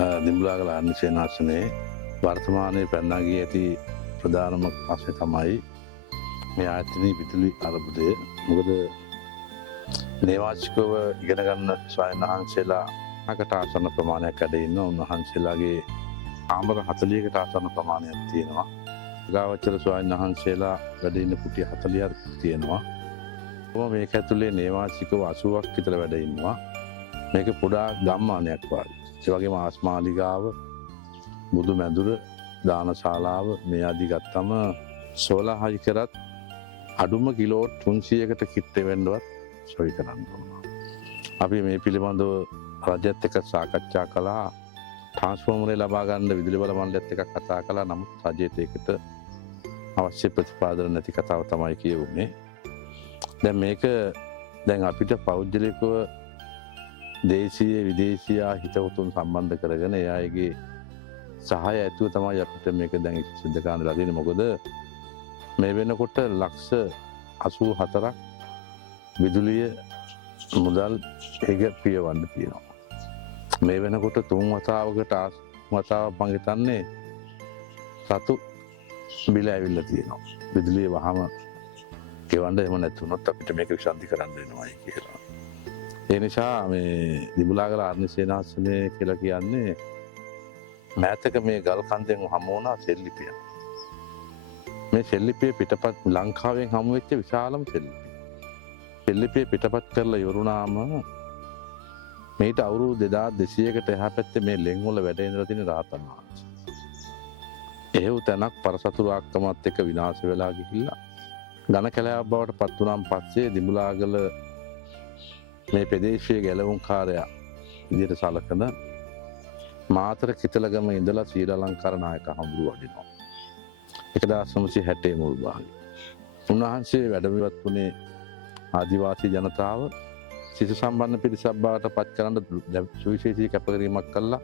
දිඹුලාගල ආරණ්‍ය සේනාසනයේ වර්තමානයේ පැන්නා ගිය ඇති ප්‍රධානම ප්‍රශ්නේ තමයි මේ ආයතනයේ විදුලි අර්බුදය. මොකද නේවාසිකව ඉගෙන ගන්න ස්වාමීන් වහන්සේලා අකට ආසන්න ප්‍රමාණයක් වැඩ ඉන්නවා. උන්වහන්සේලාගේ කාමර 40කට ආසන්න ප්‍රමාණයක් තියෙනවා. ගාවචර ස්වාමීන් වහන්සේලා වැඩ ඉන්න කුටි 40ක් තියෙනවා. මේක ඇතුලේ නේවාසිකව 80ක් විතර වැඩ ඉන්නවා. මේක පොඩා ගම්මානයක් වගේ. ඒ වගේම ආස්මාලිගාව, බුදු මැදුර, දානශාලාව මේ ආදි ගත්තම 16 හයි කරත් අඩුම කිලෝ 300කට කිට්ටේ වෙන්නවත් සොයි කරන්න ඕන. අපි මේ පිළිබඳව රජයත් එක්ක සාකච්ඡා කළා. ට්‍රාන්ස්ෆෝමරේ ලබා ගන්න විදුලි බල මණ්ඩලයත් එක්ක කතා කළා. නමුත් රජයට ඒකට අවශ්‍ය ප්‍රතිපාදන නැති කතාව තමයි කියුනේ. දැන් මේක අපිට පෞද්ගලිකව දේශීය විදේශීය හිතවතුන් සම්බන්ධ කරගෙන ඒ අයගේ සහාය ඇතුව තමයි අපිට මේක දැන් සිද්ධ කරන්න ලැබෙන්නේ. මොකද මේ වෙනකොට ලක්ෂ 84ක් විදුලිය මුදල් ඒක පියවන්න තියෙනවා. මේ වෙනකොට 3 වතාවකට වතාවක් මම හිතන්නේ සතු බිල ඇවිල්ලා තියෙනවා. විදුලිය වහම ගෙවන්න එහෙම නැතුනොත් අපිට මේක විසන්ධි කරන්න වෙනවායි කියලා. ඒ නිසා මේ දිඹුලාගල ආරණ්‍ය සේනාසනය කියලා කියන්නේ මෑතක මේ ගල් කන්දෙන් හමු වුණා සෙල්ලිපිය. මේ සෙල්ලිපිය පිටපත් ලංකාවෙන් හමු වෙච්ච විශාලම සෙල්ලිපිය. සෙල්ලිපිය පිටපත් කරලා ඉවරුණාම මේට අවුරුදු 2200කට එහා පැත්තේ මේ ලෙන් වල වැඩ ඉඳලා තියෙන රාතන් වහන්සේ. එහෙව් තැනක් පරසතුරු ආක්‍රමණත් එක්ක විනාශ වෙලා ගිහිල්ලා ඝන කැලෑවක් බවට පත් වුණාන් පස්සේ දිඹුලාගල මේ ප්‍රදේශයේ ගැලවුම්කාරයා විදිහට සලකන මාතර කිතලගම ඉඳලා ශ්‍රී ලංකාර නායක හඳුරු වඩිනවා. 1960 මුල් භාගයේ. උන්වහන්සේ වැඩමිවත් වුණේ ආදිවාසී ජනතාව සිසු සම්බන්ධ පිරිසක් බවට පත් කරන්න සුවිශේෂී කැපකිරීමක් කළා.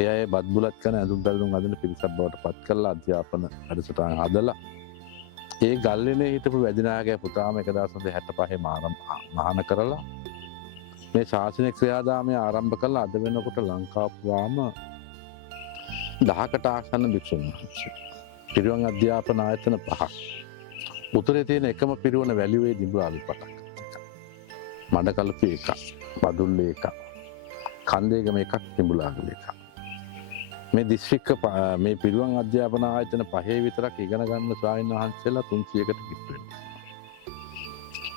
ඒ අය බත් බුලත් කරන ඇඳුම් පැළඳුම් අඳින පිරිසක් බවට පත් කරලා අධ්‍යාපන වැඩසටහන් හදලා ඒ ගල්ලෙනේ හිටපු වැදිනායකයා පුතාම 1965 මහාන කරලා මේ ශාසනික ක්‍රියාදාමය ආරම්භ කළා. අද වෙනකොට ලංකාව පුරාම 10කට ආසන්න භික්ෂුන් වහන්සේ. පිරිවෙන් අධ්‍යාපන ආයතන 5ක්. උතුරේ තියෙන එකම පිරිවෙන වැලියුවේ දිඹුලාගල පටක්. මඩකලපු එකක්, බදුල්ලේ එකක්, කන්දේගම එකක්, දිඹුලාගල එකක්. මේ දිස්ත්‍රික්ක මේ පිරිවෙන් අධ්‍යාපන ආයතන 5 විතරක් ඉගෙන ගන්න ස්වාමීන් වහන්සේලා 300කට කිට්ටු වෙනවා.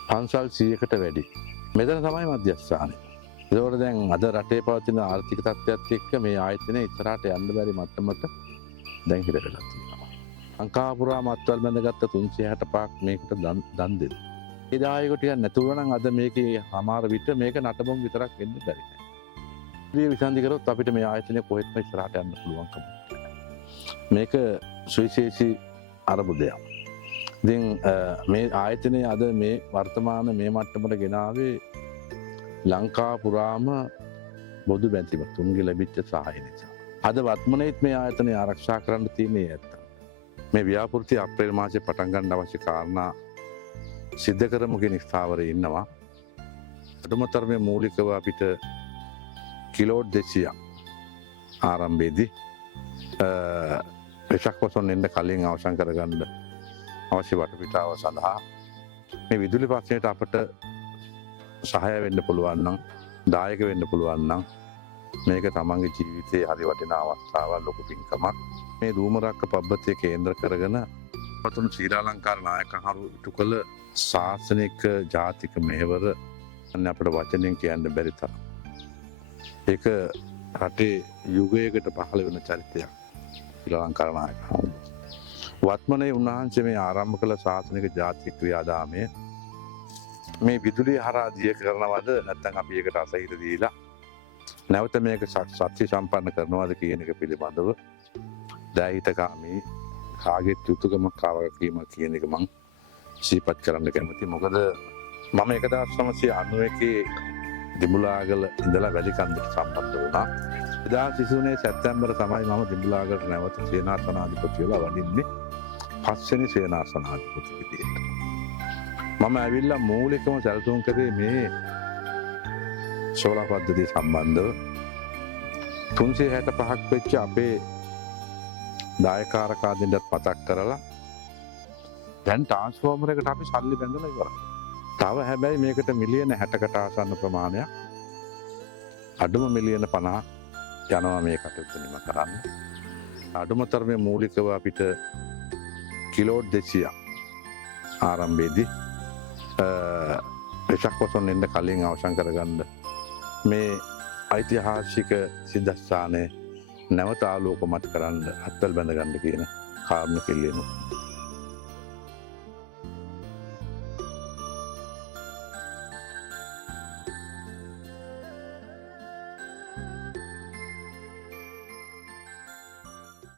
පන්සල් 100කට වැඩි. මෙතන තමයි මධ්‍යස්ථානය. ඒකෝර දැන් අද රටේ පවතින ආර්ථික තත්ත්වයක් එක්ක මේ ආයතනය ඉස්සරහට යන්න බැරි මට්ටමට දැන් හිර වෙලා තියෙනවා. ලංකාව පුරා මත්වල බැඳගත්ත 365ක් මේකට දන් දෙනවා. ඒ දායක ටික නැතුව නම් අද මේකේ අමාර විතර මේක නටබොම් විතරක් වෙන්න බැරි නෑ. මේ විසන්ධි කරොත් අපිට මේ ආයතනය කොහෙත්ම ඉස්සරහට යන්න පුළුවන්කම මේක සුවිශේෂී අරබුදයක්. ඉතින් මේ ආයතනය අද මේ වර්තමාන මේ මට්ටමට ගෙනාවේ ලංකාව පුරාම බොදු බැතිමතුන්ගේ ලැබිච්ච සහාය නිසා. අද වත්මනේත් මේ ආයතනය ආරක්ෂා කරන්න තියෙන්නේ ඇත්ත. මේ ව්‍යාපෘති අප්‍රේල් මාසයේ පටන් ගන්න අවශ්‍ය කාරණා සිද්ධ කරමු කියන ස්ථාවරයේ ඉන්නවා. අඩුමතරමේ මූලිකව අපිට කිලෝ 200 ආරම්භයේදී වෙසක් වසන් එන්න කලින් අවසන් කරගන්න අවශ්‍ය වටපිටාව සඳහා මේ විදුලි ප්‍රශ්නයට අපට සහාය වෙන්න පුළුවන් නම්, දායක වෙන්න පුළුවන් නම් මේක තමන්ගේ ජීවිතයේ හරි වටිනා අවස්ථාවක්, ලොකු පින්කමක්. මේ දූමරක්ක පබ්බතේ කේන්ද්‍ර කරගෙන පතුණු ශ්‍රී ලංකාර නායකහරු ඉටු කළ ශාසනික ජාතික මෙහෙවර අපිට වචනෙන් කියන්න බැරි තරම්. ඒක රටේ යුගයකට පහළ වෙන චරිතයක් ශ්‍රී ලංකාර නායකහරු. වත්මනේ උන්වහන්සේ මේ ආරම්භ කළ ශාසනික ජාතික ක්‍රියාදාමය මේ විදුලිය හරහා දිය කරනවද නැත්නම් අපි ඒකට අසහිත දීලා නැවත මේක සත්‍ය සම්පන්න කරනවද කියන එක පිළිබඳව දෛහිතකාමී කාගෙත් යුතුයකමක් ආවකීමක් කියන එක මම සිහිපත් කරන්න කැමතියි. මොකද මම 1991 දිඹුලාගල ඉඳලා වැලිකන්දට සම්බන්ධ වුණා. 2023 සැප්තැම්බර් තමයි මම දිඹුලාගලට නැවත සේනාසනාධිපති වෙලා වඩින්නේ. 5 වෙනි සේනාසනාධිපති විදියට. මම ඇවිල්ලා මූලිකම සැලසුම් කරේ මේ ශෝලා පද්ධතිය සම්බන්ධව 365ක් වෙච්ච අපේ දායකාරකාදින්ටත් මතක් කරලා දැන් ට්‍රාන්ස්ෆෝමර් එකට අපි සල්ලි බැඳලා ඉවරයි. තව හැබැයි මේකට මිලියන 60කට ආසන්න ප්‍රමාණයක් අඩුම මිලියන 50 යනවා මේ කටයුතු නිම කරන්න. අඩුම තරමේ මූලිකව අපිට කිලෝට් 200 ආරම්භයේදී වෙසක් වසන් එන්න කලින් අවසන් කරගන්න මේ ඓතිහාසික සිද්ධාස්ථානයේ නැවත ආලෝකමත් කරන්න අත්වල බැඳ ගන්න කියන කාරණා පිළිගන්න.